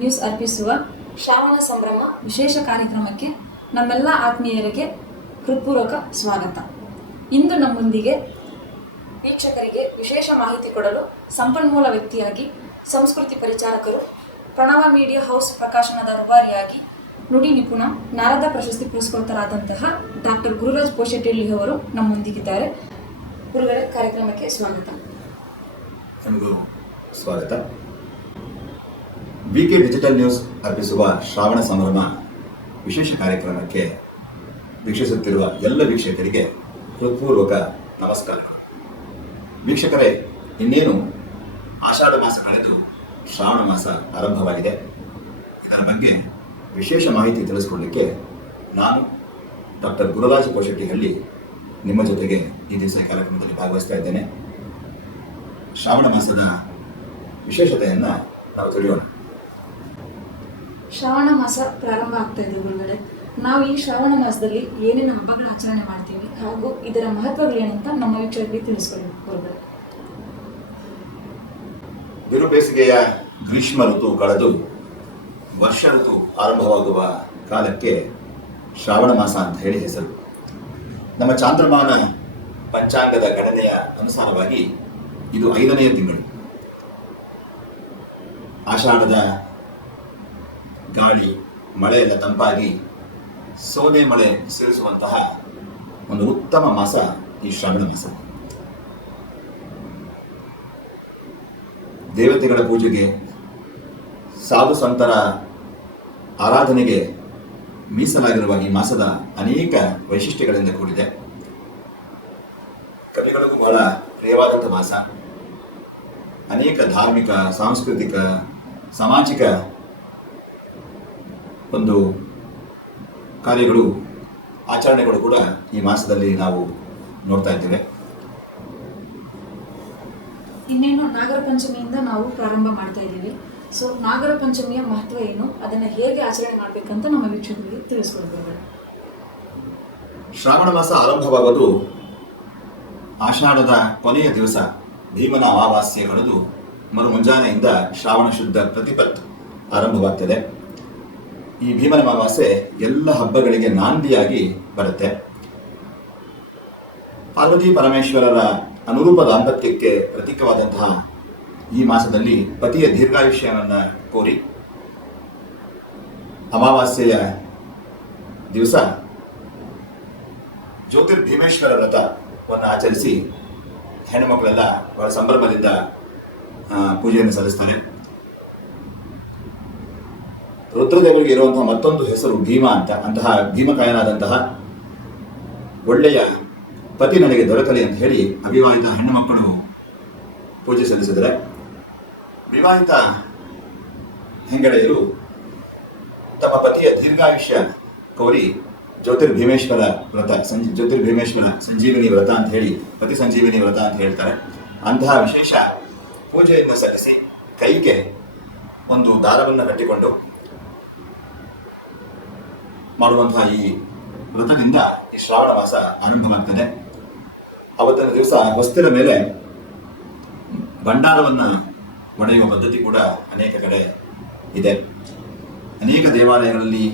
News ಅರ್ಪಿಸುವ ಶ್ರಾವಣ ಸಂಭ್ರಮ ವಿಶೇಷ ಕಾರ್ಯಕ್ರಮಕ್ಕೆ ನಮ್ಮೆಲ್ಲ ಆತ್ಮೀಯರಿಗೆ ಹೃತ್ಪೂರ್ವಕ ಸ್ವಾಗತ. ಇಂದು ನಮ್ಮೊಂದಿಗೆ ವೀಕ್ಷಕರಿಗೆ ವಿಶೇಷ ಮಾಹಿತಿ ಕೊಡಲು ಸಂಪನ್ಮೂಲ ವ್ಯಕ್ತಿಯಾಗಿ ಸಂಸ್ಕೃತಿ ಪರಿಚಾರಕರು, ಪ್ರಣವ ಮೀಡಿಯಾ ಹೌಸ್ ಪ್ರಕಾಶನದ ರೂವಾರಿಯಾಗಿ ನುಡಿ ನಿಪುಣ, ನಾರದ ಪ್ರಶಸ್ತಿ ಪುರಸ್ಕೃತರಾದಂತಹ ಡಾಕ್ಟರ್ ಗುರುರಾಜ್ ಪೋಷೆಟ್ಟಳ್ಳಿ ಅವರು ನಮ್ಮೊಂದಿಗಿದ್ದಾರೆ. ಗುರುಗಳೇ, ಕಾರ್ಯಕ್ರಮಕ್ಕೆ ಸ್ವಾಗತ. ನಿಮಗೂ ಸ್ವಾಗತ. ವಿಕೆ ಡಿಜಿಟಲ್ ನ್ಯೂಸ್ ಅರ್ಪಿಸುವ ಶ್ರಾವಣ ಸಂಭ್ರಮ ವಿಶೇಷ ಕಾರ್ಯಕ್ರಮಕ್ಕೆ ವೀಕ್ಷಿಸುತ್ತಿರುವ ಎಲ್ಲ ವೀಕ್ಷಕರಿಗೆ ಹೃತ್ಪೂರ್ವಕ ನಮಸ್ಕಾರ. ವೀಕ್ಷಕರೇ, ಇನ್ನೇನು ಆಷಾಢ ಮಾಸ ಕಳೆದು ಶ್ರಾವಣ ಮಾಸ ಆರಂಭವಾಗಿದೆ. ಇದರ ಬಗ್ಗೆ ವಿಶೇಷ ಮಾಹಿತಿ ತಿಳಿಸ್ಕೊಳ್ಳಿಕ್ಕೆ ನಾನು ಡಾಕ್ಟರ್ ಗುರುರಾಜ್ ಪೋಷೆಟ್ಟಿಹಳ್ಳಿ ನಿಮ್ಮ ಜೊತೆಗೆ ಈ ದಿವಸ ಕಾರ್ಯಕ್ರಮದಲ್ಲಿ ಭಾಗವಹಿಸ್ತಾ ಇದ್ದೇನೆ. ಶ್ರಾವಣ ಮಾಸದ ವಿಶೇಷತೆಯನ್ನು ನಾವು ತಿಳಿಯೋಣ. ಶ್ರಾವಣ ಮಾಸ ಪ್ರಾರಂಭ ಆಗ್ತಾ ಇದೆ ಗುರುಗಳೇ. ನಾವು ಈ ಶ್ರಾವಣ ಮಾಸದಲ್ಲಿ ಏನೇನು ಹಬ್ಬಗಳ ಆಚರಣೆ ಮಾಡ್ತೀವಿ ಹಾಗೂ ಇದರ ಮಹತ್ವಗಳೇನಂತ ನಮ್ಮ ವೀಕ್ಷಕರಿಗೆ ತಿಳಿಸ್ಕೊಳ್ಳಿ ಗುರುಗಳೇ. ಬಿರು ಬೇಸಿಗೆಯ ಗ್ರೀಷ್ಮ ಋತು ಕಳೆದು ವರ್ಷ ಋತು ಆರಂಭವಾಗುವ ಕಾಲಕ್ಕೆ ಶ್ರಾವಣ ಮಾಸ ಅಂತ ಹೇಳಿ ಹೆಸರು. ನಮ್ಮ ಚಾಂದ್ರಮಾನ ಪಂಚಾಂಗದ ಗಣನೆಯ ಅನುಸಾರವಾಗಿ ಇದು 5ನೆಯ ತಿಂಗಳು. ಆಷಾಢದ ಗಾಳಿ, ಮಳೆ ಎಲ್ಲ ತಂಪಾಗಿ ಸೋನೆ ಮಳೆ ಸೇರಿಸುವಂತಹ ಒಂದು ಉತ್ತಮ ಮಾಸ ಈ ಶ್ರಾವಣ ಮಾಸ. ದೇವತೆಗಳ ಪೂಜೆಗೆ, ಸಾಧು ಸಂತರ ಆರಾಧನೆಗೆ ಮೀಸಲಾಗಿರುವ ಈ ಮಾಸದ ಅನೇಕ ವೈಶಿಷ್ಟ್ಯಗಳಿಂದ ಕೂಡಿದೆ. ಕವಿಗಳಿಗೂ ಬಹಳ ಪ್ರಿಯವಾದಂಥ ಮಾಸ. ಅನೇಕ ಧಾರ್ಮಿಕ, ಸಾಂಸ್ಕೃತಿಕ, ಸಾಮಾಜಿಕ ಒಂದು ಕಾರ್ಯಗಳು, ಆಚರಣೆಗಳು ಕೂಡ ಈ ಮಾಸದಲ್ಲಿ ನಾವು ನೋಡ್ತಾ ಇದ್ದೇವೆ. ಇನ್ನೇನು ನಾಗರ ಪಂಚಮಿಯಿಂದ ನಾವು ಪ್ರಾರಂಭ ಮಾಡ್ತಾ ಇದ್ದೀವಿ. ಸೊ ನಾಗರ ಪಂಚಮಿಯ ಮಹತ್ವ ಏನು, ಅದನ್ನು ಹೇಗೆ ಆಚರಣೆ ಮಾಡಬೇಕಂತ ನಮ್ಮ ವೀಕ್ಷಕರಿಗೆ ತಿಳಿಸ್ಕೊಡ್ಬೇಕು. ಶ್ರಾವಣ ಮಾಸ ಆರಂಭವಾಗೋದು ಆಷಾಢದ ಕೊನೆಯ ದಿವಸ ಭೀಮನ ಅಮಾವಾಸ್ಯೆ ಕಳೆದು ಮರು ಮುಂಜಾನೆಯಿಂದ ಶ್ರಾವಣ ಶುದ್ಧ ಪ್ರತಿಪತ್ತು ಆರಂಭವಾಗ್ತದೆ. ಈ ಭೀಮನ ಅಮಾವಾಸ್ಯೆ ಎಲ್ಲ ಹಬ್ಬಗಳಿಗೆ ನಾಂದಿಯಾಗಿ ಬರುತ್ತೆ. ಪಾರ್ವತಿ ಪರಮೇಶ್ವರರ ಅನುರೂಪ ದಾಂಪತ್ಯಕ್ಕೆ ಪ್ರತೀಕವಾದಂತಹ ಈ ಮಾಸದಲ್ಲಿ ಪತಿಯ ದೀರ್ಘಾಯುಷ್ಯವನ್ನು ಕೋರಿ ಅಮಾವಾಸ್ಯೆಯ ದಿವಸ ಜ್ಯೋತಿರ್ಭೀಮೇಶ್ವರ ವ್ರತವನ್ನು ಆಚರಿಸಿ ಹೆಣ್ಣುಮಕ್ಕಳೆಲ್ಲ ಬಹಳ ಸಂಭ್ರಮದಿಂದ ಪೂಜೆಯನ್ನು ಸಲ್ಲಿಸ್ತಾರೆ. ರುದ್ರದೇವರಿಗೆ ಇರುವಂತಹ ಮತ್ತೊಂದು ಹೆಸರು ಭೀಮ ಅಂತ. ಅಂತಹ ಭೀಮಕಾಯನಾದಂತಹ ಒಳ್ಳೆಯ ಪತಿ ನನಗೆ ದೊರಕಲಿ ಅಂತ ಹೇಳಿ ಅವಿವಾಹಿತ ಹೆಣ್ಣು ಮಕ್ಕಳು ಪೂಜೆ ಸಲ್ಲಿಸಿದರೆ, ವಿವಾಹಿತ ಹೆಂಗಳೆಯರು ತಮ್ಮ ಪತಿಯ ದೀರ್ಘಾಯುಷ್ಯ ಕೋರಿ ಜ್ಯೋತಿರ್ಭೀಮೇಶ್ವರ ವ್ರತ, ಜ್ಯೋತಿರ್ಭೀಮೇಶ್ವರ ಸಂಜೀವಿನಿ ವ್ರತ ಅಂತ ಹೇಳಿ ಪತಿ ಸಂಜೀವಿನಿ ವ್ರತ ಅಂತ ಹೇಳ್ತಾರೆ. ಅಂತಹ ವಿಶೇಷ ಪೂಜೆಯನ್ನು ಸಲ್ಲಿಸಿ ಕೈಗೆ ಒಂದು ದಾರವನ್ನು ಕಟ್ಟಿಕೊಂಡು ಮಾಡುವಂತಹ ಈ ವ್ರತದಿಂದ ಈ ಶ್ರಾವಣ ಮಾಸ ಆರಂಭವಾಗ್ತದೆ. ಅವತ್ತಿನ ದಿವಸ ಹೊಸ್ತಿಲ ಮೇಲೆ ಭಂಡಾರವನ್ನು ಒಡೆಯುವ ಪದ್ಧತಿ ಕೂಡ ಅನೇಕ ಕಡೆ ಇದೆ. ಅನೇಕ ದೇವಾಲಯಗಳಲ್ಲಿ,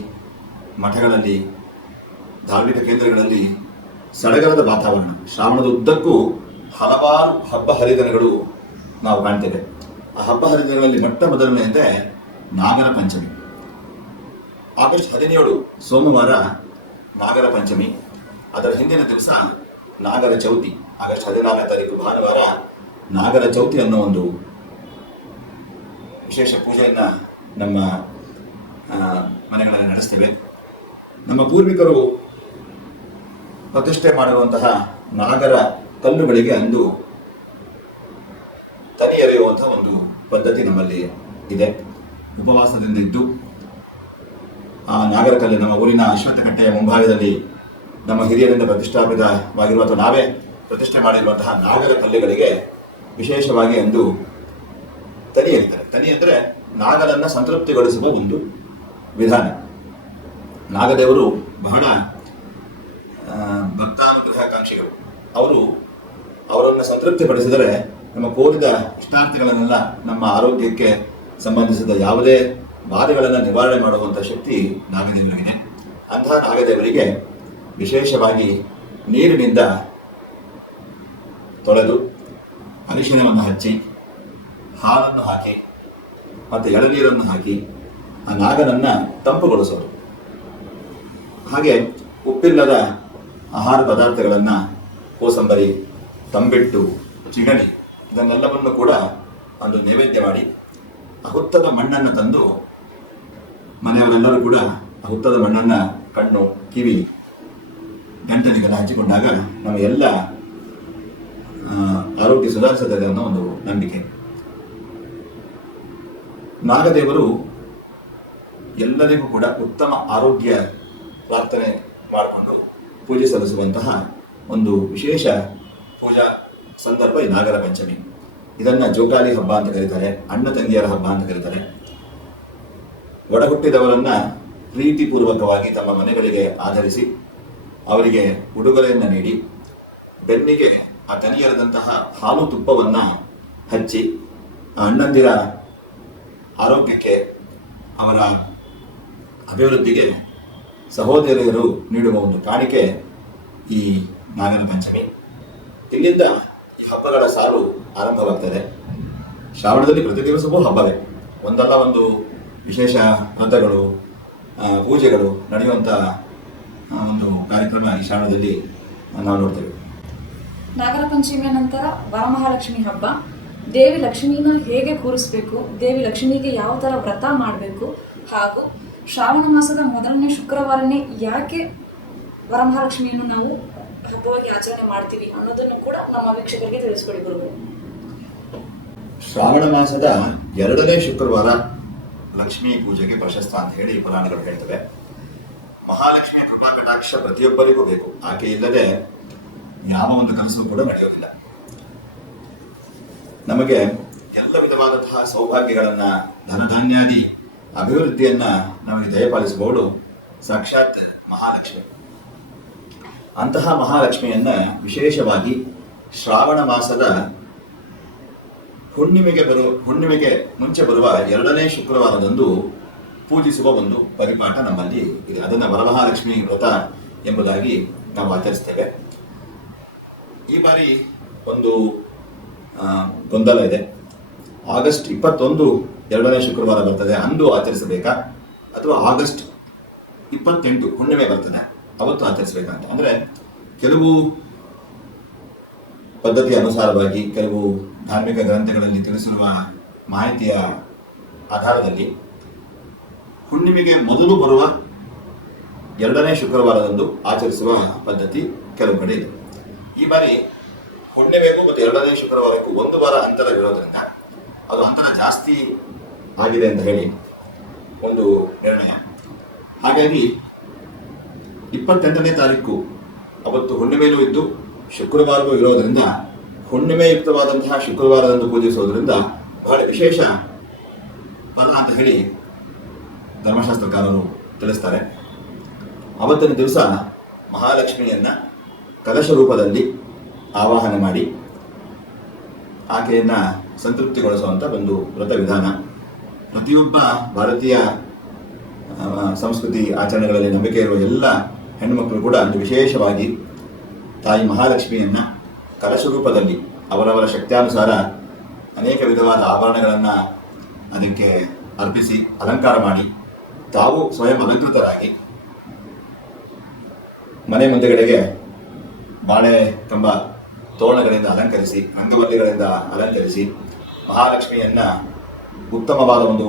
ಮಠಗಳಲ್ಲಿ, ಧಾರ್ಮಿಕ ಕೇಂದ್ರಗಳಲ್ಲಿ ಸಡಗರದ ವಾತಾವರಣ. ಶ್ರಾವಣದ ಉದ್ದಕ್ಕೂ ಹಲವಾರು ಹಬ್ಬ ಹರಿದಿನಗಳು ನಾವು ಕಾಣ್ತೇವೆ. ಆ ಹಬ್ಬ ಹರಿದಿನಗಳಲ್ಲಿ ಮೊಟ್ಟ ಮೊದಲನೆಯಂತೆ ನಾಗರ ಪಂಚಮಿ. ಆಗಸ್ಟ್ 17 ಸೋಮವಾರ ನಾಗರ ಪಂಚಮಿ. ಅದರ ಹಿಂದಿನ ದಿವಸ ನಾಗರ ಚೌತಿ. ಆಗಸ್ಟ್ 14ನೇ ತಾರೀಕು ಭಾನುವಾರ ನಾಗರ ಚೌತಿ ಅನ್ನೋ ಒಂದು ವಿಶೇಷ ಪೂಜೆಯನ್ನು ನಮ್ಮ ಮನೆಗಳಲ್ಲಿ ನಡೆಸ್ತೇವೆ. ನಮ್ಮ ಪೂರ್ವಿಕರು ಪ್ರತಿಷ್ಠೆ ಮಾಡಿರುವಂತಹ ನಾಗರ ಕಲ್ಲುಗಳಿಗೆ ಅಂದು ತನಿ ಎರೆಯುವಂತಹ ಒಂದು ಪದ್ಧತಿ ನಮ್ಮಲ್ಲಿ ಇದೆ. ಉಪವಾಸದಿಂದ ಇದ್ದು ಆ ನಾಗರ ಕಲ್ಲು ನಮ್ಮ ಊರಿನ ಅಶ್ವತ್ಥಕಟ್ಟೆಯ ಮುಂಭಾಗದಲ್ಲಿ ನಮ್ಮ ಹಿರಿಯರಿಂದ ಪ್ರತಿಷ್ಠಾಪಿತವಾಗಿರುವ ಅಥವಾ ನಾವೇ ಪ್ರತಿಷ್ಠೆ ಮಾಡಿರುವಂತಹ ನಾಗರ ಕಲ್ಲುಗಳಿಗೆ ವಿಶೇಷವಾಗಿ ಅಂದು ತನಿ ಎರಿತಾರೆ. ತನಿ ಅಂದರೆ ನಾಗರನ್ನು ಸಂತೃಪ್ತಿಗೊಳಿಸುವ ಒಂದು ವಿಧಾನ. ನಾಗದೇವರು ಬಹಳ ಭಕ್ತಾನುಗ್ರಹಕಾಂಕ್ಷಿಗಳು. ಅವರನ್ನು ಸಂತೃಪ್ತಿಪಡಿಸಿದರೆ ನಮ್ಮ ಕೋರಿದ ಇಷ್ಟಾರ್ಥಿಗಳನ್ನೆಲ್ಲ, ನಮ್ಮ ಆರೋಗ್ಯಕ್ಕೆ ಸಂಬಂಧಿಸಿದ ಯಾವುದೇ ಬಾಧೆಗಳನ್ನು ನಿವಾರಣೆ ಮಾಡುವಂಥ ಶಕ್ತಿ ನಾಗದೇವರಿಗಿದೆ. ಅಂತಹ ನಾಗದೇವರಿಗೆ ವಿಶೇಷವಾಗಿ ನೀರಿನಿಂದ ತೊಳೆದು ಅರಿಶಿಣವನ್ನು ಹಚ್ಚಿ ಹಾಲನ್ನು ಹಾಕಿ ಮತ್ತು ಎಳನೀರನ್ನು ಹಾಕಿ ಆ ನಾಗನನ್ನು ತಂಪುಗೊಳಿಸೋದು. ಹಾಗೆ ಉಪ್ಪಿಲ್ಲದ ಆಹಾರ ಪದಾರ್ಥಗಳನ್ನು ಕೋಸಂಬರಿ, ತಂಬಿಟ್ಟು, ಚಿಗಣಿ ಇದನ್ನೆಲ್ಲವನ್ನು ಕೂಡ ಒಂದು ನೈವೇದ್ಯ ಮಾಡಿ ಆ ಹುತ್ತದ ಮಣ್ಣನ್ನು ತಂದು ಮನೆಯವರೆಲ್ಲರೂ ಕೂಡ ಆ ಹುತ್ತದ ಮಣ್ಣನ್ನು ಕಣ್ಣು, ಕಿವಿ, ಗಂಟಲಿಗೆಲ್ಲ ಹಚ್ಚಿಕೊಂಡಾಗ ನಮಗೆಲ್ಲ ಆರೋಗ್ಯ ಸುಧಾರಿಸುತ್ತದೆ ಅನ್ನೋ ಒಂದು ನಂಬಿಕೆ. ನಾಗದೇವರು ಎಲ್ಲರಿಗೂ ಕೂಡ ಉತ್ತಮ ಆರೋಗ್ಯ ಪ್ರಾರ್ಥನೆ ಮಾಡಿಕೊಂಡು ಪೂಜೆ ಸಲ್ಲಿಸುವಂತಹ ಒಂದು ವಿಶೇಷ ಪೂಜಾ ಸಂದರ್ಭ ಈ ನಾಗರ ಪಂಚಮಿ. ಇದನ್ನು ಜೋಕಾಲಿ ಹಬ್ಬ ಅಂತ ಕರೀತಾರೆ, ಅಣ್ಣ ತಂಗಿಯರ ಹಬ್ಬ ಅಂತ ಕರೀತಾರೆ. ಒಡಹುಟ್ಟಿದವರನ್ನ ಪ್ರೀತಿಪೂರ್ವಕವಾಗಿ ತಮ್ಮ ಮನೆಗಳಿಗೆ ಆಧರಿಸಿ ಅವರಿಗೆ ಉಡುಗೊರೆಯನ್ನು ನೀಡಿ ಬೆನ್ನಿಗೆ ಆ ತನಿಯರದಂತಹ ಹಾಲು ತುಪ್ಪವನ್ನು ಹಚ್ಚಿ ಆ ಅಣ್ಣಂದಿರ ಆರೋಗ್ಯಕ್ಕೆ, ಅವರ ಅಭಿವೃದ್ಧಿಗೆ ಸಹೋದರಿಯರು ನೀಡುವ ಒಂದು ಕಾಣಿಕೆ ಈ ನಾಗರ ಪಂಚಮಿ. ಇಲ್ಲಿಂದ ಈ ಹಬ್ಬಗಳ ಸಾಲು ಆರಂಭವಾಗ್ತದೆ. ಶ್ರಾವಣದಲ್ಲಿ ಪ್ರತಿ ದಿವಸವೂ ಹಬ್ಬವೇ, ಒಂದಲ್ಲ ಒಂದು ವಿಶೇಷ ವ್ರತಗಳು, ಪೂಜೆಗಳು ನಡೆಯುವಂಥ ಒಂದು ಕಾರ್ಯಕ್ರಮ ಈ ಶ್ರಾವಣದಲ್ಲಿ ನಾವು ನೋಡ್ತೇವೆ. ನಾಗರ ಪಂಚಮಿಯ ನಂತರ ವರಮಹಾಲಕ್ಷ್ಮಿ ಹಬ್ಬ. ದೇವಿ ಲಕ್ಷ್ಮೀನ ಹೇಗೆ ಕೂರಿಸ್ಬೇಕು, ದೇವಿ ಲಕ್ಷ್ಮಿಗೆ ಯಾವ ಥರ ವ್ರತ ಮಾಡಬೇಕು, ಹಾಗೂ ಶ್ರಾವಣ ಮಾಸದ ಮೊದಲನೇ ಶುಕ್ರವಾರನೇ ಯಾಕೆ ವರಮಹಾಲಕ್ಷ್ಮಿಯನ್ನು ನಾವು ಹಬ್ಬವಾಗಿ ಆಚರಣೆ ಮಾಡ್ತೀವಿ ಅನ್ನೋದನ್ನು ಕೂಡ ನಮ್ಮ ವೀಕ್ಷಕರಿಗೆ ತಿಳಿಸ್ಕೊಡಿ ಗುರುಗಳು. ಶ್ರಾವಣ ಮಾಸದ 2ನೇ ಶುಕ್ರವಾರ ಲಕ್ಷ್ಮೀ ಪೂಜೆಗೆ ಪ್ರಶಸ್ತ ಅಂತ ಹೇಳಿ ಪುರಾಣಗಳು ಹೇಳ್ತವೆ. ಮಹಾಲಕ್ಷ್ಮಿಯ ಕೃಪಾ ಕಟಾಕ್ಷ ಪ್ರತಿಯೊಬ್ಬರಿಗೂ ಬೇಕು. ಆಕೆ ಇಲ್ಲದೆ ಯಾವ ಒಂದು ಕೆಲಸವೂ ಕೂಡ ನಡೆಯೋದಿಲ್ಲ. ನಮಗೆ ಎಲ್ಲ ವಿಧವಾದಂತಹ ಸೌಭಾಗ್ಯಗಳನ್ನು, ಧನಧಾನ್ಯಾದಿ ಅಭಿವೃದ್ಧಿಯನ್ನ ನಮಗೆ ದಯಪಾಲಿಸಬಹುದು ಸಾಕ್ಷಾತ್ ಮಹಾಲಕ್ಷ್ಮಿ. ಅಂತಹ ಮಹಾಲಕ್ಷ್ಮಿಯನ್ನ ವಿಶೇಷವಾಗಿ ಶ್ರಾವಣ ಮಾಸದ ಹುಣ್ಣಿಮೆಗೆ ಮುಂಚೆ ಬರುವ 2ನೇ ಶುಕ್ರವಾರದಂದು ಪೂಜಿಸುವ ಒಂದು ಪರಿಪಾಠ ನಮ್ಮಲ್ಲಿ ಇದೆ. ಅದನ್ನು ವರಮಹಾಲಕ್ಷ್ಮಿ ವ್ರತ ಎಂಬುದಾಗಿ ನಾವು ಆಚರಿಸ್ತೇವೆ. ಈ ಬಾರಿ ಒಂದು ಗೊಂದಲ ಇದೆ. ಆಗಸ್ಟ್ 21 2ನೇ ಶುಕ್ರವಾರ ಬರ್ತದೆ, ಅಂದು ಆಚರಿಸಬೇಕಾ, ಅಥವಾ ಆಗಸ್ಟ್ 28 ಹುಣ್ಣಿಮೆ ಬರ್ತದೆ ಅವತ್ತು ಆಚರಿಸಬೇಕಂತ. ಅಂದರೆ ಕೆಲವು ಪದ್ಧತಿಯ ಅನುಸಾರವಾಗಿ, ಕೆಲವು ಧಾರ್ಮಿಕ ಗ್ರಂಥಗಳಲ್ಲಿ ತಿಳಿಸಿರುವ ಮಾಹಿತಿಯ ಆಧಾರದಲ್ಲಿ ಹುಣ್ಣಿಮೆಗೆ ಮೊದಲು ಬರುವ 2ನೇ ಶುಕ್ರವಾರದಂದು ಆಚರಿಸುವ ಪದ್ಧತಿ ಕೆಲವು ಕಡೆ ಇದೆ. ಈ ಬಾರಿ ಹುಣ್ಣಿಮೆಗೂ ಮತ್ತು 2ನೇ ಶುಕ್ರವಾರಕ್ಕೂ 1 ವಾರ ಅಂತರವಿರೋದ್ರಿಂದ ಅದು ಅಂತರ ಜಾಸ್ತಿ ಆಗಿದೆ ಅಂತ ಹೇಳಿ ಒಂದು ನಿರ್ಣಯ. ಹಾಗಾಗಿ 28ನೇ ತಾರೀಕು ಅವತ್ತು ಹುಣ್ಣಿಮೆಯೂ ಇದ್ದು ಶುಕ್ರವಾರವೂ ಇರೋದರಿಂದ ಹುಣ್ಣಿಮೆಯುಕ್ತವಾದಂತಹ ಶುಕ್ರವಾರದಂದು ಪೂಜಿಸೋದ್ರಿಂದ ಬಹಳ ವಿಶೇಷ ಫಲ ಅಂತ ಹೇಳಿ ಧರ್ಮಶಾಸ್ತ್ರಕಾರರು ತಿಳಿಸ್ತಾರೆ. ಅವತ್ತಿನ ದಿವಸ ಮಹಾಲಕ್ಷ್ಮಿಯನ್ನ ಕಲಶ ರೂಪದಲ್ಲಿ ಆವಾಹನೆ ಮಾಡಿ ಆಕೆಯನ್ನ ಸಂತೃಪ್ತಿಗೊಳಿಸುವಂಥ ಒಂದು ವ್ರತ ವಿಧಾನ. ಪ್ರತಿಯೊಬ್ಬ ಭಾರತೀಯ ಸಂಸ್ಕೃತಿ ಆಚರಣೆಗಳಲ್ಲಿ ನಂಬಿಕೆ ಇರುವ ಎಲ್ಲ ಹೆಣ್ಣುಮಕ್ಕಳು ಕೂಡ ಒಂದು ವಿಶೇಷವಾಗಿ ತಾಯಿ ಮಹಾಲಕ್ಷ್ಮಿಯನ್ನ ಕಲಶ ರೂಪದಲ್ಲಿ ಅವರವರ ಶಕ್ತಿಯಾನುಸಾರ ಅನೇಕ ವಿಧವಾದ ಆಭರಣಗಳನ್ನು ಅದಕ್ಕೆ ಅರ್ಪಿಸಿ ಅಲಂಕಾರ ಮಾಡಿ ತಾವು ಸ್ವಯಂ ಅಲಂಕೃತರಾಗಿ ಮನೆ ಮುಂದೆಗಡೆಗೆ ಬಾಳೆ ಕಂಬ ತೋರಣಗಳಿಂದ ಅಲಂಕರಿಸಿ, ರಂಗವಲ್ಲಿಗಳಿಂದ ಅಲಂಕರಿಸಿ ಮಹಾಲಕ್ಷ್ಮಿಯನ್ನ ಉತ್ತಮವಾದ ಒಂದು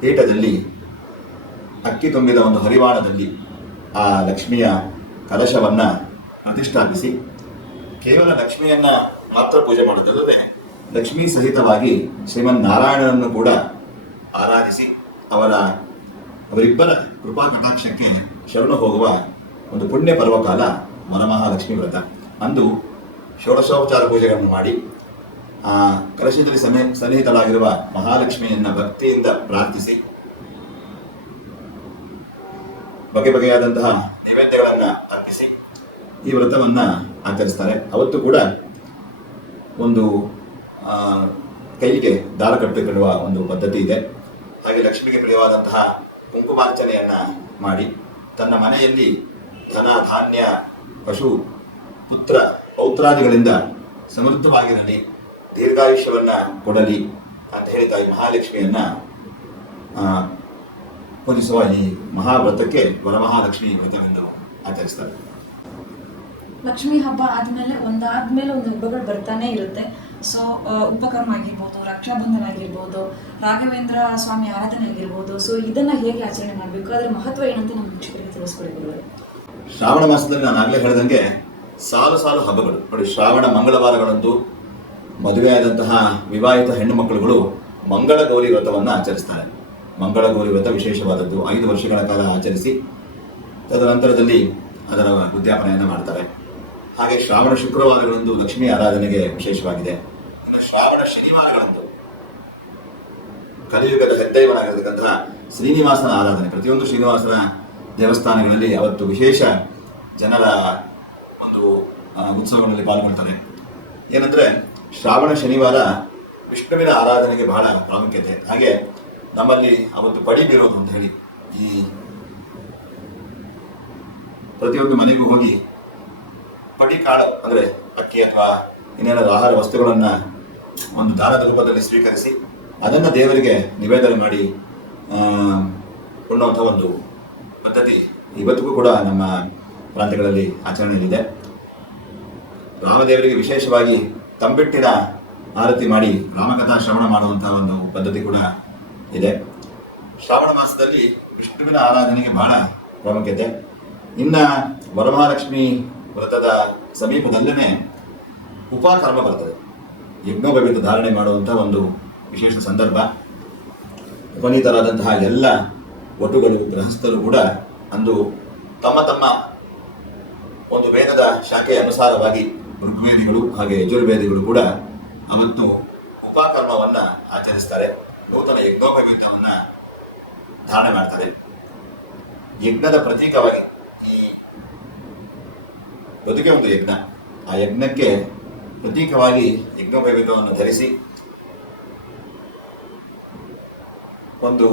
ಪೀಠದಲ್ಲಿ ಅಕ್ಕಿ ತುಂಬಿದ ಒಂದು ಹರಿವಾಣದಲ್ಲಿ ಆ ಲಕ್ಷ್ಮಿಯ ಕಲಶವನ್ನು ಪ್ರತಿಷ್ಠಾಪಿಸಿ ಕೇವಲ ಲಕ್ಷ್ಮಿಯನ್ನ ಮಾತ್ರ ಪೂಜೆ ಮಾಡುವುದಲ್ಲದೆ ಲಕ್ಷ್ಮೀ ಸಹಿತವಾಗಿ ಶ್ರೀಮನ್ನಾರಾಯಣನನ್ನು ಕೂಡ ಆರಾಧಿಸಿ ಅವರಿಬ್ಬರ ಕೃಪಾ ಕಟಾಕ್ಷಕ್ಕೆ ಶರಣು ಹೋಗುವ ಒಂದು ಪುಣ್ಯ ಪರ್ವಕಾಲ ವರಮಹಾಲಕ್ಷ್ಮಿ ವ್ರತ. ಅಂದು ಷೋಡಶೋಪಚಾರ ಪೂಜೆಗಳನ್ನು ಮಾಡಿ ಆ ಕಲಶದಲ್ಲಿ ಸನ್ನಿಹಿತಳಾಗಿರುವ ಮಹಾಲಕ್ಷ್ಮಿಯನ್ನ ಭಕ್ತಿಯಿಂದ ಪ್ರಾರ್ಥಿಸಿ ಬಗೆ ಬಗೆಯಾದಂತಹ ನೈವೇದ್ಯಗಳನ್ನು ಅರ್ಪಿಸಿ ಈ ವ್ರತವನ್ನ ಆಚರಿಸ್ತಾರೆ. ಅವತ್ತು ಕೂಡ ಒಂದು ಕೈಗೆ ದಾರ ಕಟ್ಟಿಕೊಳ್ಳುವ ಒಂದು ಪದ್ಧತಿ ಇದೆ. ಹಾಗೆ ಲಕ್ಷ್ಮಿಗೆ ಪ್ರಿಯವಾದಂತಹ ಕುಂಕುಮಾರ್ಚನೆಯನ್ನ ಮಾಡಿ ತನ್ನ ಮನೆಯಲ್ಲಿ ಧನ ಧಾನ್ಯ ಪಶು ಪುತ್ರ ಪೌತ್ರಾದಿಗಳಿಂದ ಸಮೃದ್ಧವಾಗಿರಲಿ, ದೀರ್ಘಾಯುಷ್ಯವನ್ನ ಕೊಡಲಿ ಅಂತ ಹೇಳಿ ತಾಯಿ ಮಹಾಲಕ್ಷ್ಮಿಯನ್ನ ಪೂಜಿಸುವ ಈ ಮಹಾವ್ರತಕ್ಕೆ ವರಮಹಾಲಕ್ಷ್ಮಿ ವ್ರತವೆಂದು ಆಚರಿಸ್ತಾರೆ. ಲಕ್ಷ್ಮಿ ಹಬ್ಬ ಆದಮೇಲೆ ಒಂದು ಹಬ್ಬಗಳು ಬರ್ತಾನೆ ಇರುತ್ತೆ. ಸೊ ಉಪಕರ್ಮ ಆಗಿರ್ಬೋದು, ರಕ್ಷಾಬಂಧನ ಆಗಿರ್ಬೋದು, ರಾಘವೇಂದ್ರ ಸ್ವಾಮಿ ಆರಾಧನೆ ಆಗಿರ್ಬೋದು. ಸೊ ಇದನ್ನು ಹೇಗೆ ಆಚರಣೆ ಮಾಡಬೇಕು, ಅದರ ಮಹತ್ವ ಏನಂತ ನಮ್ಮ ವೀಕ್ಷಕರಿಗೆ ತಿಳಿಸ್ಕೊಡಿ. ಶ್ರಾವಣ ಮಾಸದಲ್ಲಿ ನಾನು ಆಗಲೇ ಹೇಳಿದಂಗೆ ಸಾಲು ಸಾಲು ಹಬ್ಬಗಳು ನೋಡಿ. ಶ್ರಾವಣ ಮಂಗಳವಾರಗಳಂದು ಮದುವೆಯಾದಂತಹ ವಿವಾಹಿತ ಹೆಣ್ಣು ಮಕ್ಕಳುಗಳು ಮಂಗಳ ಗೌರಿ ವ್ರತವನ್ನು ಆಚರಿಸ್ತಾರೆ. ಮಂಗಳ ಗೌರಿ ವ್ರತ ವಿಶೇಷವಾದದ್ದು. 5 ವರ್ಷಗಳ ಕಾಲ ಆಚರಿಸಿ ತದನಂತರದಲ್ಲಿ ಅದರ ಉದ್ಯಾಪನೆಯನ್ನು ಮಾಡ್ತಾರೆ. ಹಾಗೆ ಶ್ರಾವಣ ಶುಕ್ರವಾರಗಳಂದು ಲಕ್ಷ್ಮೀ ಆರಾಧನೆಗೆ ವಿಶೇಷವಾಗಿದೆ. ಇನ್ನು ಶ್ರಾವಣ ಶನಿವಾರಗಳಂದು ಕಲಿಯುಗದ ಹೆದ್ದೈವನಾಗಿರತಕ್ಕಂತಹ ಶ್ರೀನಿವಾಸನ ಆರಾಧನೆ. ಪ್ರತಿಯೊಂದು ಶ್ರೀನಿವಾಸನ ದೇವಸ್ಥಾನಗಳಲ್ಲಿ ಅವತ್ತು ವಿಶೇಷ ಜನರ ಒಂದು ಉತ್ಸವಗಳಲ್ಲಿ ಪಾಲ್ಗೊಳ್ತಾರೆ. ಏನಂದ್ರೆ ಶ್ರಾವಣ ಶನಿವಾರ ವಿಷ್ಣುವಿನ ಆರಾಧನೆಗೆ ಬಹಳ ಪ್ರಾಮುಖ್ಯತೆ. ಹಾಗೆ ನಮ್ಮಲ್ಲಿ ಅವತ್ತು ಪಡಿ ಬೀರೋದು ಅಂತ ಹೇಳಿ ಈ ಪ್ರತಿಯೊಂದು ಮನೆಗೂ ಹೋಗಿ ಪಡಿ ಕಾಳು ಅಂದ್ರೆ ಅಕ್ಕಿ ಅಥವಾ ಇನ್ನೇನಾದರೂ ಆಹಾರ ವಸ್ತುಗಳನ್ನ ಒಂದು ದಾನದ ರೂಪದಲ್ಲಿ ಸ್ವೀಕರಿಸಿ ಅದನ್ನ ದೇವರಿಗೆ ನಿವೇದನೆ ಮಾಡಿ ಕೊಳ್ಳುವಂಥ ಒಂದು ಪದ್ಧತಿ ಇವತ್ತಿಗೂ ಕೂಡ ನಮ್ಮ ಪ್ರಾಂತ್ಯಗಳಲ್ಲಿ ಆಚರಣೆಯಲ್ಲಿದೆ. ರಾಮದೇವರಿಗೆ ವಿಶೇಷವಾಗಿ ತಂಬಿಟ್ಟಿನ ಆರತಿ ಮಾಡಿ ರಾಮಕಥಾ ಶ್ರವಣ ಮಾಡುವಂತಹ ಒಂದು ಪದ್ಧತಿ ಕೂಡ ಇದೆ. ಶ್ರಾವಣ ಮಾಸದಲ್ಲಿ ವಿಷ್ಣುವಿನ ಆರಾಧನೆಗೆ ಬಹಳ ಪ್ರಾಮುಖ್ಯತೆ. ಇನ್ನ ವರಮಹಾಲಕ್ಷ್ಮಿ ವ್ರತದ ಸಮೀಪದಲ್ಲೇ ಉಪಕರ್ಮ ಬರ್ತದೆ. ಯಜ್ಞೋಪವೀತ ಧಾರಣೆ ಮಾಡುವಂತಹ ಒಂದು ವಿಶೇಷ ಸಂದರ್ಭ. ಉಪನೀತರಾದಂತಹ ಎಲ್ಲ ವಟುಗಳು ಗೃಹಸ್ಥರು ಕೂಡ ಅಂದು ತಮ್ಮ ತಮ್ಮ ಒಂದು ವೇದದ ಶಾಖೆಯ ಅನುಸಾರವಾಗಿ ಋಗ್ವೇದಿಗಳು ಹಾಗೆ ಯಜುರ್ವೇದಿಗಳು ಕೂಡ ಅವತ್ತು ಉಪಕರ್ಮವನ್ನ ಆಚರಿಸ್ತಾರೆ. ನೂತನ ಯಜ್ಞೋಪವೀತವನ್ನ ಧಾರಣೆ ಮಾಡ್ತಾರೆ. ಯಜ್ಞದ ಪ್ರತೀಕವಾಗಿ ಈ ಬದುಕೆ ಒಂದು ಯಜ್ಞ. ಆ ಯಜ್ಞಕ್ಕೆ ಪ್ರತೀಕವಾಗಿ ಯಜ್ಞೋಪವೀತವನ್ನು ಧರಿಸಿ ಒಂದು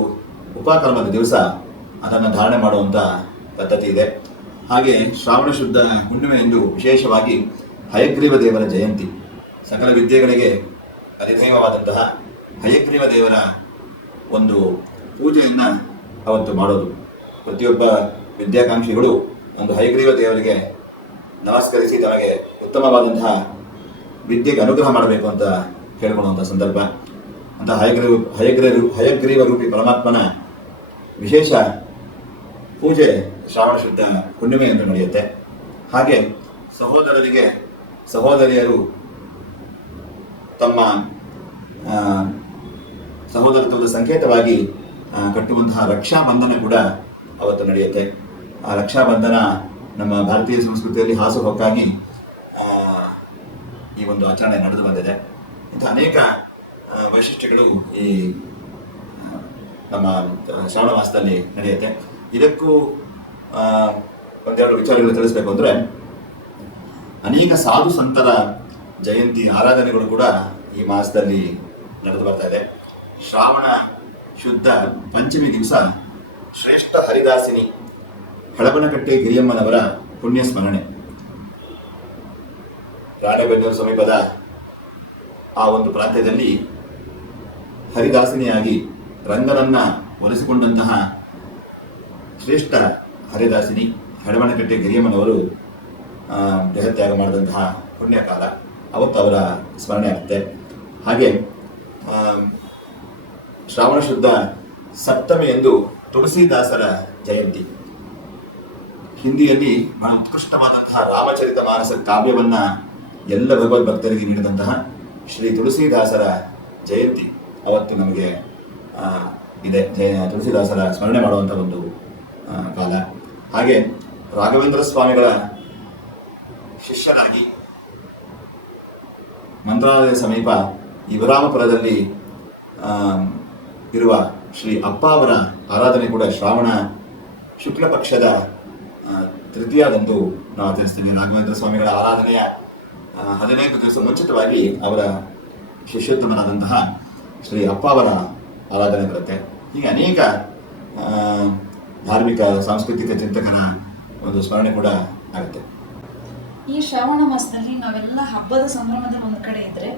ಉಪಕರ್ಮದ ದಿವಸ ಅದನ್ನು ಧಾರಣೆ ಮಾಡುವಂಥ ಪದ್ಧತಿ ಇದೆ. ಹಾಗೆ ಶ್ರಾವಣ ಶುದ್ಧ ಹುಣ್ಣಿಮೆ ಎಂದು ವಿಶೇಷವಾಗಿ ಹಯಗ್ರೀವ ದೇವರ ಜಯಂತಿ. ಸಕಲ ವಿದ್ಯೆಗಳಿಗೆ ಅಧಿದೈವವಾದಂತಹ ಹಯಗ್ರೀವ ದೇವರ ಒಂದು ಪೂಜೆಯನ್ನು ಅವತ್ತು ಮಾಡೋದು. ಪ್ರತಿಯೊಬ್ಬ ವಿದ್ಯಾಕಾಂಕ್ಷಿಗಳು ಒಂದು ಹಯಗ್ರೀವ ದೇವರಿಗೆ ನಮಸ್ಕರಿಸಿ ತಮಗೆ ಉತ್ತಮವಾದಂತಹ ವಿದ್ಯೆಗೆ ಅನುಗ್ರಹ ಮಾಡಬೇಕು ಅಂತ ಕೇಳಿಕೊಳ್ಳುವಂಥ ಸಂದರ್ಭ. ಅಂತ ಹಯಗ್ರೀವ ರೂಪಿ ಪರಮಾತ್ಮನ ವಿಶೇಷ ಪೂಜೆ ಶ್ರಾವಣ ಶುದ್ಧ ಹುಣ್ಣಿಮೆ ಎಂದು ನಡೆಯುತ್ತೆ. ಹಾಗೆ ಸಹೋದರರಿಗೆ ಸಹೋದರಿಯರು ತಮ್ಮ ಸಹೋದರತ್ವದ ಸಂಕೇತವಾಗಿ ಕಟ್ಟುವಂತಹ ರಕ್ಷಾಬಂಧನ ಕೂಡ ಅವತ್ತು ನಡೆಯುತ್ತೆ. ಆ ರಕ್ಷಾಬಂಧನ ನಮ್ಮ ಭಾರತೀಯ ಸಂಸ್ಕೃತಿಯಲ್ಲಿ ಹಾಸುಹೊಕ್ಕಾಗಿ ಈ ಒಂದು ಆಚರಣೆ ನಡೆದು ಬಂದಿದೆ. ಇಂಥ ಅನೇಕ ವೈಶಿಷ್ಟ್ಯಗಳು ಈ ನಮ್ಮ ಶ್ರಾವಣ ಮಾಸದಲ್ಲಿ ನಡೆಯುತ್ತೆ. ಇದಕ್ಕೂ ಒಂದೆರಡು ವಿಚಾರಗಳು ತಿಳಿಸಬೇಕು ಅಂದರೆ, ಅನೇಕ ಸಾಧು ಸಂತರ ಜಯಂತಿ ಆರಾಧನೆಗಳು ಕೂಡ ಈ ಮಾಸದಲ್ಲಿ ನಡೆದು ಬರ್ತಾ ಇದೆ. ಶ್ರಾವಣ ಶುದ್ಧ ಪಂಚಮಿ ದಿವಸ ಶ್ರೇಷ್ಠ ಹರಿದಾಸಿನಿ ಹಳಬನಕಟ್ಟೆ ಗಿರಿಯಮ್ಮನವರ ಪುಣ್ಯ ಸ್ಮರಣೆ. ರಾಣೆಬೆನ್ನೂರು ಸಮೀಪದ ಆ ಒಂದು ಪ್ರಾಂತ್ಯದಲ್ಲಿ ಹರಿದಾಸಿನಿಯಾಗಿ ರಂಗನನ್ನ ಒಲಿಸಿಕೊಂಡಂತಹ ಶ್ರೇಷ್ಠ ಹರಿದಾಸಿನಿ ಹಳಬನಕಟ್ಟೆ ಗಿರಿಯಮ್ಮನವರು ದೇಹತ್ಯಾಗ ಮಾಡಿದಂತಹ ಪುಣ್ಯಕಾಲ. ಅವತ್ತು ಅವರ ಸ್ಮರಣೆ ಆಗುತ್ತೆ. ಹಾಗೆ ಶ್ರಾವಣ ಶುದ್ಧ ಸಪ್ತಮಿ ಎಂದು ತುಳಸಿದಾಸರ ಜಯಂತಿ. ಹಿಂದಿಯಲ್ಲಿ ಬಹಳ ಉತ್ಕೃಷ್ಟವಾದಂತಹ ರಾಮಚರಿತ ಮಾನಸ ಕಾವ್ಯವನ್ನ ಎಲ್ಲ ಭಗವದ್ ಭಕ್ತರಿಗೆ ನೀಡಿದಂತಹ ಶ್ರೀ ತುಳಸಿದಾಸರ ಜಯಂತಿ ಅವತ್ತು ನಮಗೆ ಇದೆ. ತುಳಸಿದಾಸರ ಸ್ಮರಣೆ ಮಾಡುವಂಥ ಒಂದು ಕಾಲ. ಹಾಗೆ ರಾಘವೇಂದ್ರ ಸ್ವಾಮಿಗಳ ಶಿಷ್ಯನಾಗಿ ಮಂತ್ರಾಲಯ ಸಮೀಪ ಇವರಾಮಪುರದಲ್ಲಿ ಇರುವ ಶ್ರೀ ಅಪ್ಪ ಅವರ ಆರಾಧನೆ ಕೂಡ ಶ್ರಾವಣ ಶುಕ್ಲ ಪಕ್ಷದ ತೃತೀಯದಂದು ನಾವು ಆಚರಿಸ್ತೇವೆ. ರಾಘವೇಂದ್ರ ಸ್ವಾಮಿಗಳ ಆರಾಧನೆಯ 15 ದಿವಸ ಮುಂಚಿತವಾಗಿ ಅವರ ಶಿಷ್ಯೋತ್ತಮನಾದಂತಹ ಶ್ರೀ ಅಪ್ಪ ಅವರ ಆರಾಧನೆ ಬರುತ್ತೆ. ಹೀಗೆ ಅನೇಕ ಆ, ಧಾರ್ಮಿಕ ಸಾಂಸ್ಕೃತಿಕ ಚಿಂತಕರ ಒಂದು ಸ್ಮರಣೆ ಕೂಡ ಆಗುತ್ತೆ. ಈ ಶ್ರಾವಣ ಮಾಸದಲ್ಲಿ ನಾವೆಲ್ಲ ಹಬ್ಬದ ಸಂಭ್ರಮದ ಒಂದು ಕಡೆ ಇದ್ರೆ,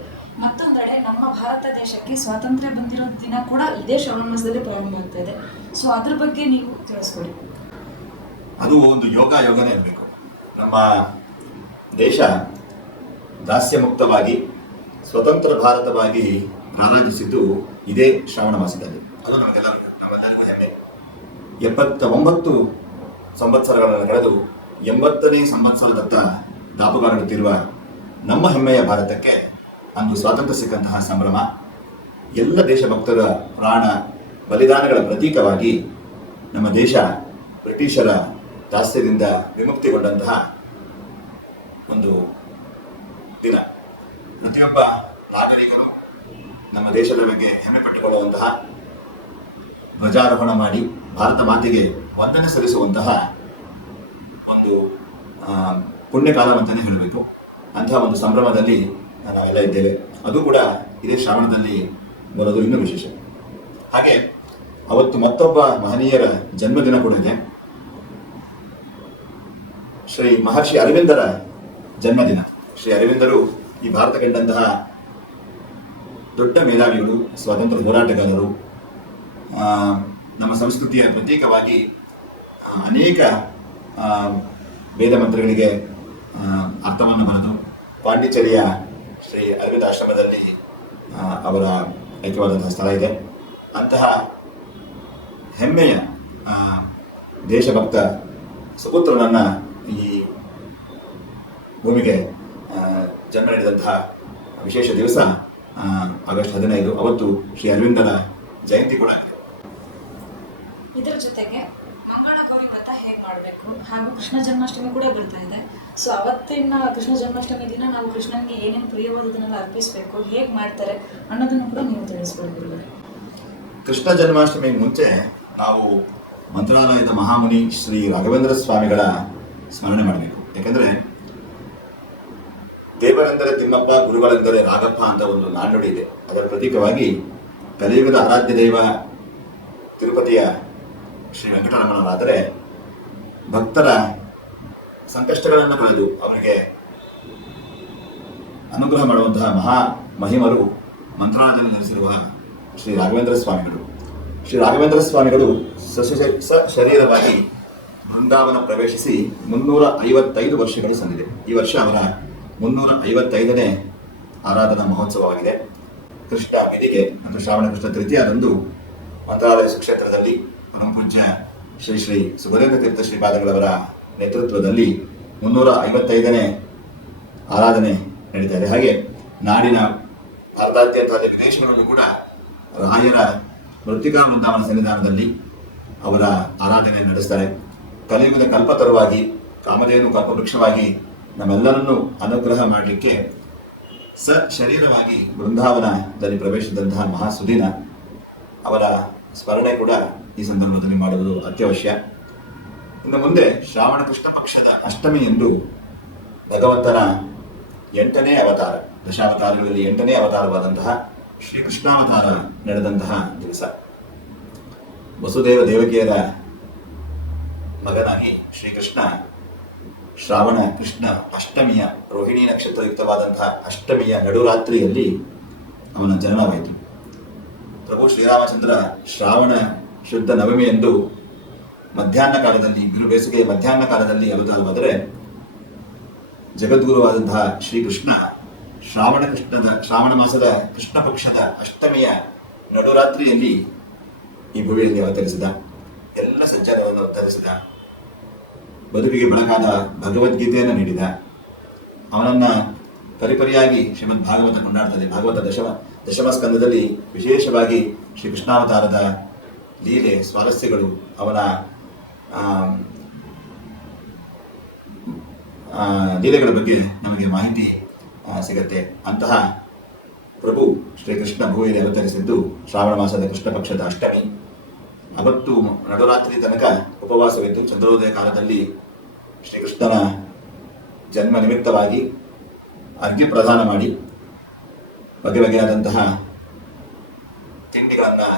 ಮತ್ತೊಂದೆಡೆ ನಮ್ಮ ಭಾರತ ದೇಶಕ್ಕೆ ಸ್ವಾತಂತ್ರ್ಯ ಬಂದಿರೋ ದಿನ ಕೂಡ ಇದೇ ಶ್ರಾವಣ ಮಾಸದಲ್ಲಿ ಪ್ರಾರಂಭ ಆಗ್ತಾ ಇದೆ. ಸೊ ಅದ್ರ ಬಗ್ಗೆ ನೀವು ತಿಳಿಸ್ಕೊಡಿ. ಅದು ಒಂದು ಯೋಗನೇ ಇರಬೇಕು. ನಮ್ಮ ದೇಶ ದಾಸ್ಯ ಮುಕ್ತವಾಗಿ ಸ್ವತಂತ್ರ ಭಾರತವಾಗಿ ರಾರಾಜಿಸಿದ್ದು ಇದೇ ಶ್ರಾವಣ ಮಾಸದಲ್ಲಿ. ಅದು ನಮ್ಮೆಲ್ಲರಿಗೂ ಹೆಮ್ಮೆ. 79 ಸಂವತ್ಸರಗಳನ್ನು ಕಳೆದು 80ನೇ ಸಂವತ್ಸರದತ್ತ ದಾಪುಗಾಲಿಡುತ್ತಿರುವ ನಮ್ಮ ಹೆಮ್ಮೆಯ ಭಾರತಕ್ಕೆ ಅಂದು ಸ್ವಾತಂತ್ರ್ಯ ಸಿಕ್ಕಂತಹ ಸಂಭ್ರಮ. ಎಲ್ಲ ದೇಶಭಕ್ತರ ಪ್ರಾಣ ಬಲಿದಾನಗಳ ಪ್ರತೀಕವಾಗಿ ನಮ್ಮ ದೇಶ ಬ್ರಿಟಿಷರ ದಾಸ್ಯದಿಂದ ವಿಮುಕ್ತಿಗೊಂಡಂತಹ ಒಂದು ದಿನ. ಪ್ರತಿಯೊಬ್ಬ ನಾಗರಿಕರು ನಮ್ಮ ದೇಶದ ಬಗ್ಗೆ ಹೆಮ್ಮೆ ಪಟ್ಟುಕೊಳ್ಳುವಂತಹ, ಧ್ವಜಾರೋಹಣ ಮಾಡಿ ಭಾರತ ಮಾತೆಗೆ ವಂದನೆ ಸಲ್ಲಿಸುವಂತಹ ಒಂದು ಪುಣ್ಯಕಾಲ ಅಂತಲೇ ಹೇಳಬೇಕು. ಅಂತಹ ಒಂದು ಸಂಭ್ರಮದಲ್ಲಿ ನಾವೆಲ್ಲ ಇದ್ದೇವೆ. ಅದು ಕೂಡ ಇದೇ ಶ್ರಾವಣದಲ್ಲಿ ಬರೋದು ಇನ್ನೂ ವಿಶೇಷ. ಹಾಗೆ ಅವತ್ತು ಮತ್ತೊಬ್ಬ ಮಹನೀಯರ ಜನ್ಮದಿನ ಕೂಡ ಇದೆ. ಶ್ರೀ ಮಹರ್ಷಿ ಅರವಿಂದರ ಜನ್ಮದಿನ. ಶ್ರೀ ಅರವಿಂದರು ಈ ಭಾರತ ಕಂಡಂತಹ ದೊಡ್ಡ ಮೇಧಾವಿಗಳು, ಸ್ವಾತಂತ್ರ್ಯ ಹೋರಾಟಗಾರರು. ನಮ್ಮ ಸಂಸ್ಕೃತಿಯ ಪ್ರತೀಕವಾಗಿ ಅನೇಕ ವೇದ ಮಂತ್ರಗಳಿಗೆ ಅರ್ಥವನ್ನು ಬರೆದು ಪಾಂಡಿಚೇರಿಯ ಶ್ರೀ ಅರವಿಂದ ಆಶ್ರಮದಲ್ಲಿ ಅವರ ಐಕ್ಯವಾದಂತಹ ಸ್ಥಳ ಇದೆ. ಅಂತಹ ಹೆಮ್ಮೆಯ ದೇಶಭಕ್ತ ಸುಪುತ್ರನನ್ನು ಈ ಭೂಮಿಗೆ ಜನ್ಮ ನೀಡಿದಂತಹ ವಿಶೇಷ ದಿವಸ ಆಗಸ್ಟ್ 15. ಅವತ್ತು ಶ್ರೀ ಅರವಿಂದರ ಜಯಂತಿ ಕೂಡ ಆಗಿದೆ. ಇದರ ಜೊತೆಗೆ ಮಂಗಳ ಗೌರಿ ವ್ರತ ಹೇಗೆ ಮಾಡಬೇಕು, ಹಾಗೂ ಕೃಷ್ಣ ಜನ್ಮಾಷ್ಟಮಿ ಕೂಡ ಬರ್ತಾ ಇದೆ. ಸೊ ಅವತ್ತಿನ ಕೃಷ್ಣ ಜನ್ಮಾಷ್ಟಮಿ ದಿನ ನಾವು ಕೃಷ್ಣನಿಗೆ ಏನೇನು ಪ್ರಿಯವಾದದನ್ನೆಲ್ಲ ಅರ್ಪಿಸಬೇಕು, ಹೇಗೆ ಮಾಡ್ತಾರೆ ಅನ್ನೋದನ್ನು ಕೂಡ ನೀವು ತಿಳಿಸ್ಕೊಡ್ಬೋದು. ಕೃಷ್ಣ ಜನ್ಮಾಷ್ಟಮಿ ಮುಂಚೆ ನಾವು ಮಂತ್ರಾಲಯದ ಮಹಾಮುನಿ ಶ್ರೀ ರಾಘವೇಂದ್ರ ಸ್ವಾಮಿಗಳ ಸ್ಮರಣೆ ಮಾಡಬೇಕು. ಯಾಕಂದರೆ ದೇವರೆಂದರೆ ತಿಮ್ಮಪ್ಪ, ಗುರುಗಳೆಂದರೆ ರಾಘಪ್ಪ ಅಂತ ಒಂದು ನಾಣ್ಣುಡಿ ಇದೆ. ಅದರ ಪ್ರತೀಕವಾಗಿ ಕಲಿಯುಗದ ಆರಾಧ್ಯ ದೈವ ತಿರುಪತಿಯ ಶ್ರೀ ವೆಂಕಟರಮಣರಾದರೆ ಭಕ್ತರ ಸಂಕಷ್ಟಗಳನ್ನು ಕಳೆದು ಅವರಿಗೆ ಅನುಗ್ರಹ ಮಾಡುವಂತಹ ಮಹಾ ಮಹಿಮರು ಮಂತ್ರಾಲಯದಲ್ಲಿ ನೆಲೆಸಿರುವ ಶ್ರೀ ರಾಘವೇಂದ್ರ ಸ್ವಾಮಿಗಳು. ಶ್ರೀ ರಾಘವೇಂದ್ರ ಸ್ವಾಮಿಗಳು ಶರೀರವಾಗಿ ಬೃಂದಾವನ ಪ್ರವೇಶಿಸಿ 355 ವರ್ಷಗಳು ಸಂದಿದೆ. ಈ ವರ್ಷ ಅವರ 355ನೇ ಆರಾಧನಾ ಮಹೋತ್ಸವವಾಗಿದೆ. ಕೃಷ್ಣ ಬಿದಿಗೆ ಮತ್ತು ಶ್ರಾವಣ ಕೃಷ್ಣ ತೃತೀಯದಂದು ಮಂತ್ರಾಲಯ ಸುಕ್ಷೇತ್ರದಲ್ಲಿ ಪರಮಪೂಜ್ಯ ಶ್ರೀ ಶ್ರೀ ಸುಭದೇಂದ್ರ ತೀರ್ಥ ಶ್ರೀಪಾದಗಳವರ ನೇತೃತ್ವದಲ್ಲಿ 355ನೇ ಆರಾಧನೆ ನಡೀತಾ ಇದೆ. ಹಾಗೆ ನಾಡಿನ ಭಾರತಾದ್ಯಂತ ವಿದೇಶಗಳಲ್ಲೂ ಕೂಡ ರಾಯರ ಮೃತ್ತಿಕಾ ವೃಂದಾವನ ಸನ್ನಿಧಾನದಲ್ಲಿ ಅವರ ಆರಾಧನೆ ನಡೆಸ್ತಾರೆ. ಕಲಿಯುಗದ ಕಲ್ಪತರುವಾಗಿ ಕಾಮಧೇನು ಕಲ್ಪವೃಕ್ಷವಾಗಿ ನಮ್ಮೆಲ್ಲರನ್ನೂ ಅನುಗ್ರಹ ಮಾಡಲಿಕ್ಕೆ ಶರೀರವಾಗಿ ಬೃಂದಾವನದಲ್ಲಿ ಪ್ರವೇಶಿಸಿದಂತಹ ಮಹಾಸುದಿನ ಅವರ ಸ್ಮರಣೆ ಕೂಡ ಈ ಸಂದರ್ಭದಲ್ಲಿ ಮಾಡುವುದು ಅತ್ಯವಶ್ಯ. ಇನ್ನು ಮುಂದೆ ಶ್ರಾವಣ ಕೃಷ್ಣ ಪಕ್ಷದ ಅಷ್ಟಮಿ ಎಂದು ಭಗವಂತನ 8ನೇ ಅವತಾರ, ದಶಾವತಾರಗಳಲ್ಲಿ 8ನೇ ಅವತಾರವಾದಂತಹ ಶ್ರೀಕೃಷ್ಣಾವತಾರ ನಡೆದಂತಹ ದಿವಸ. ವಸುದೇವ ದೇವಕಿಯರ ಮಗನಾಗಿ ಶ್ರೀಕೃಷ್ಣ ಶ್ರಾವಣ ಕೃಷ್ಣ ಅಷ್ಟಮಿಯ ರೋಹಿಣಿ ನಕ್ಷತ್ರಯುಕ್ತವಾದಂತಹ ಅಷ್ಟಮಿಯ ನಡುರಾತ್ರಿಯಲ್ಲಿ ಅವನ ಜನನವಾಯಿತು. ಪ್ರಭು ಶ್ರೀರಾಮಚಂದ್ರ ಶ್ರಾವಣ ಶುದ್ಧ ನವಮಿ ಎಂದು ಮಧ್ಯಾಹ್ನ ಕಾಲದಲ್ಲಿ, ಬಿರು ಬೇಸಿಗೆಯ ಮಧ್ಯಾಹ್ನ ಕಾಲದಲ್ಲಿ ಅವತಾರವಾದರೆ, ಜಗದ್ಗುರುವಾದಂತಹ ಶ್ರೀಕೃಷ್ಣ ಶ್ರಾವಣ ಮಾಸದ ಕೃಷ್ಣ ಪಕ್ಷದ ಅಷ್ಟಮಿಯ ನಡುರಾತ್ರಿಯಲ್ಲಿ ಈ ಭೂಮಿಯಲ್ಲಿ ಅವತರಿಸಿದ. ಎಲ್ಲ ಸಜ್ಜನರನ್ನು ಉದ್ಧರಿಸಿದ. ಬದುಕಿಗೆ ಬೆಳಕಾದ ಭಗವದ್ಗೀತೆಯನ್ನು ನೀಡಿದ. ಅವನನ್ನ ಪರಿಪರಿಯಾಗಿ ಶ್ರೀಮದ್ ಭಾಗವತ ಕೊಂಡಾಡ್ತದೆ. ಭಾಗವತ ದಶಮ ಸ್ಕಂದದಲ್ಲಿ ವಿಶೇಷವಾಗಿ ಶ್ರೀಕೃಷ್ಣಾವತಾರದ ಲೀಲೆ, ಸ್ವಾರಸ್ಯಗಳು, ಅವನ ಲೀಲೆಗಳ ಬಗ್ಗೆ ನಮಗೆ ಮಾಹಿತಿ ಸಿಗತ್ತೆ. ಅಂತಹ ಪ್ರಭು ಶ್ರೀಕೃಷ್ಣ ಭೂಮಿಯಲ್ಲಿ ಅವತರಿಸಿದ್ದು ಶ್ರಾವಣ ಮಾಸದ ಕೃಷ್ಣ ಪಕ್ಷದ ಅಷ್ಟಮಿ. ಅವತ್ತು ನಡುರಾತ್ರಿ ತನಕ ಉಪವಾಸವಿದ್ದು ಚಂದ್ರೋದಯ ಕಾಲದಲ್ಲಿ ಶ್ರೀಕೃಷ್ಣನ ಜನ್ಮ ನಿಮಿತ್ತವಾಗಿ ಅರ್ಘ್ಯ ಪ್ರದಾನ ಮಾಡಿ ಬಗೆ ಬಗೆಯಾದಂತಹ ತಿಂಡಿಗಳನ್ನು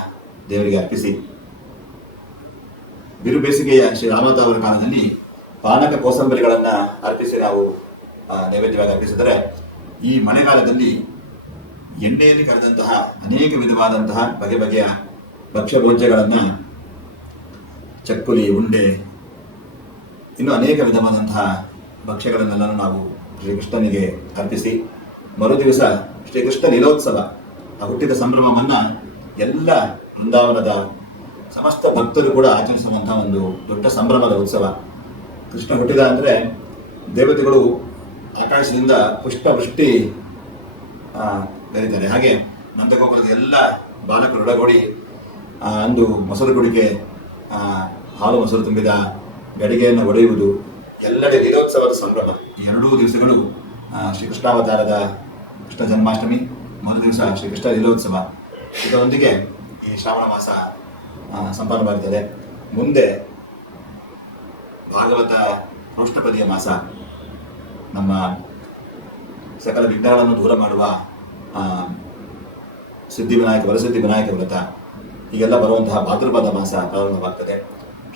ದೇವರಿಗೆ ಅರ್ಪಿಸಿ, ಬಿರು ಬೇಸಿಗೆಯ ಶ್ರೀ ರಾಮನಾಥ ಅವರ ಕಾಲದಲ್ಲಿ ಪಾನಕ ಕೋಸಂಬರಿಗಳನ್ನು ಅರ್ಪಿಸಿ ನಾವು ನೈವೇದ್ಯವಾಗಿ ಅರ್ಪಿಸಿದರೆ, ಈ ಮಳೆಗಾಲದಲ್ಲಿ ಎಣ್ಣೆಯಲ್ಲಿ ಕರೆದಂತಹ ಅನೇಕ ವಿಧವಾದಂತಹ ಬಗೆ ಬಗೆಯ ಭಕ್ಷ್ಯ ಭೋಜ್ಯಗಳನ್ನು, ಚಕ್ಕುಲಿ, ಉಂಡೆ, ಇನ್ನೂ ಅನೇಕ ವಿಧವಾದಂತಹ ಭಕ್ಷ್ಯಗಳನ್ನೆಲ್ಲ ನಾವು ಶ್ರೀಕೃಷ್ಣನಿಗೆ ಅರ್ಪಿಸಿ, ಮರುದಿವಸ ಶ್ರೀಕೃಷ್ಣ ಲೀಲೋತ್ಸವ, ಆ ಹುಟ್ಟಿದ ಸಂಭ್ರಮವನ್ನು ಎಲ್ಲ ವೃಂದಾವನದ ಸಮಸ್ತ ಭಕ್ತರು ಕೂಡ ಆಚರಿಸುವಂತಹ ಒಂದು ದೊಡ್ಡ ಸಂಭ್ರಮದ ಉತ್ಸವ. ಕೃಷ್ಣ ಹುಟ್ಟಿದ ಅಂದರೆ ದೇವತೆಗಳು ಆಕಾಶದಿಂದ ಪುಷ್ಪವೃಷ್ಟಿ ಬೆರೀತಾರೆ. ಹಾಗೆ ನಂದಗೋಕುಲದ ಎಲ್ಲ ಬಾಲಕರು ಒಳಗೂಡಿ ಅಂದು ಮೊಸರು ಕುಡಿಕೆ, ಹಾಲು ಮೊಸರು ತುಂಬಿದ ಗಡಿಗೆಯನ್ನು ಒಡೆಯುವುದು, ಎಲ್ಲೆಡೆ ಲೀಲೋತ್ಸವದ ಸಂಭ್ರಮ. ಈ 2 ದಿವಸಗಳು ಶ್ರೀಕೃಷ್ಣಾವತಾರದ ಕೃಷ್ಣ ಜನ್ಮಾಷ್ಟಮಿ, ಮೊದಲ ದಿವಸ ಶ್ರೀಕೃಷ್ಣ ಲೀಲೋತ್ಸವ. ಇದರೊಂದಿಗೆ ಈ ಶ್ರಾವಣ ಮಾಸ ಸಂಪನ್ನವಾಗುತ್ತದೆ. ಮುಂದೆ ಭಾಗವತ ಕೃಷ್ಣಪದಿಯ ಮಾಸ, ನಮ್ಮ ಸಕಲ ವಿಘ್ನಗಳನ್ನು ದೂರ ಮಾಡುವ ಸಿದ್ಧಿವಿನಾಯಕ, ವರಸಿದ್ಧಿ ವಿನಾಯಕ ವ್ರತ, ಹೀಗೆಲ್ಲ ಬರುವಂತಹ ಭಾದ್ರಪದ ಮಾಸ ಪ್ರಾರಂಭವಾಗ್ತದೆ.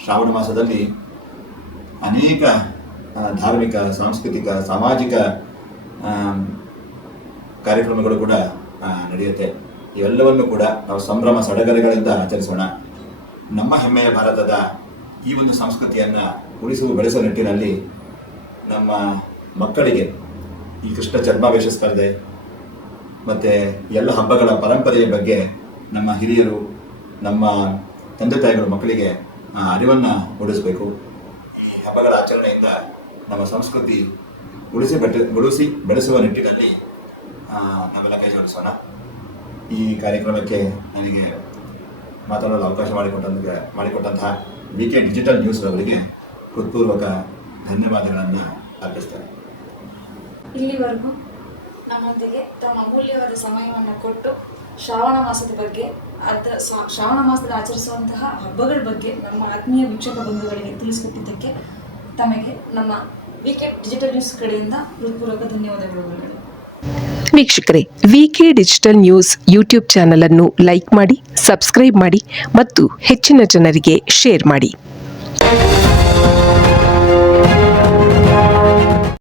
ಶ್ರಾವಣ ಮಾಸದಲ್ಲಿ ಅನೇಕ ಧಾರ್ಮಿಕ, ಸಾಂಸ್ಕೃತಿಕ, ಸಾಮಾಜಿಕ ಕಾರ್ಯಕ್ರಮಗಳು ಕೂಡ ನಡೆಯುತ್ತೆ. ಇವೆಲ್ಲವನ್ನು ಕೂಡ ನಾವು ಸಂಭ್ರಮ ಸಡಗರಗಳಿಂದ ಆಚರಿಸೋಣ. ನಮ್ಮ ಹೆಮ್ಮೆಯ ಭಾರತದ ಈ ಒಂದು ಸಂಸ್ಕೃತಿಯನ್ನು ಉಳಿಸುವ ಬೆಳೆಸುವ ನಿಟ್ಟಿನಲ್ಲಿ ನಮ್ಮ ಮಕ್ಕಳಿಗೆ ಈ ಕೃಷ್ಣ ಛದ್ಮಾವೇಶ ಸ್ಪರ್ಧೆ ಮತ್ತು ಎಲ್ಲ ಹಬ್ಬಗಳ ಪರಂಪರೆಯ ಬಗ್ಗೆ ನಮ್ಮ ಹಿರಿಯರು, ನಮ್ಮ ತಂದೆ ತಾಯಿಗಳು ಮಕ್ಕಳಿಗೆ ಅರಿವನ್ನು ಮೂಡಿಸಬೇಕು. ಈ ಹಬ್ಬಗಳ ಆಚರಣೆಯಿಂದ ನಮ್ಮ ಸಂಸ್ಕೃತಿ ಉಳಿಸಿ ಬೆಳೆಸುವ ನಿಟ್ಟಿನಲ್ಲಿ ನಾವೆಲ್ಲ ಕೈ ಜೋಡಿಸೋಣ. ಈ ಕಾರ್ಯಕ್ರಮಕ್ಕೆ ನನಗೆ ಮಾತನಾಡಲು ಅವಕಾಶ ಮಾಡಿಕೊಟ್ಟಂತಹ VK ಡಿಜಿಟಲ್ ನ್ಯೂಸ್ ಅವರಿಗೆ ಹೃತ್ಪೂರ್ವಕ ಧನ್ಯವಾದಗಳನ್ನು ಅರ್ಪಿಸ್ತೇನೆ. ಇಲ್ಲಿವರೆಗೂ ನಮ್ಮೊಂದಿಗೆ ತಮ್ಮ ಅಮೂಲ್ಯವಾದ ಸಮಯವನ್ನು ಕೊಟ್ಟು ಶ್ರಾವಣ ಮಾಸದ ಬಗ್ಗೆ, ಶ್ರಾವಣ ಮಾಸದಲ್ಲಿ ಆಚರಿಸುವಂತಹ ಹಬ್ಬಗಳ ಬಗ್ಗೆ ನಮ್ಮ ಆತ್ಮೀಯ ವೀಕ್ಷಕ ಬಂಧುಗಳಿಗೆ ತಿಳಿಸಿಕೊಟ್ಟಿದ್ದಕ್ಕೆ ತಮಗೆ ನಮ್ಮ VK ಡಿಜಿಟಲ್ ನ್ಯೂಸ್ ಕಡೆಯಿಂದ ಹೃತ್ಪೂರ್ವಕ ಧನ್ಯವಾದಗಳು. ವೀಕ್ಷಕರೇ, VK digital news YouTube channel ಅನ್ನು ಲೈಕ್ ಮಾಡಿ, ಸಬ್ಸ್ಕ್ರೈಬ್ ಮಾಡಿ ಮತ್ತು ಹೆಚ್ಚಿನ ಜನರಿಗೆ ಶೇರ್ ಮಾಡಿ.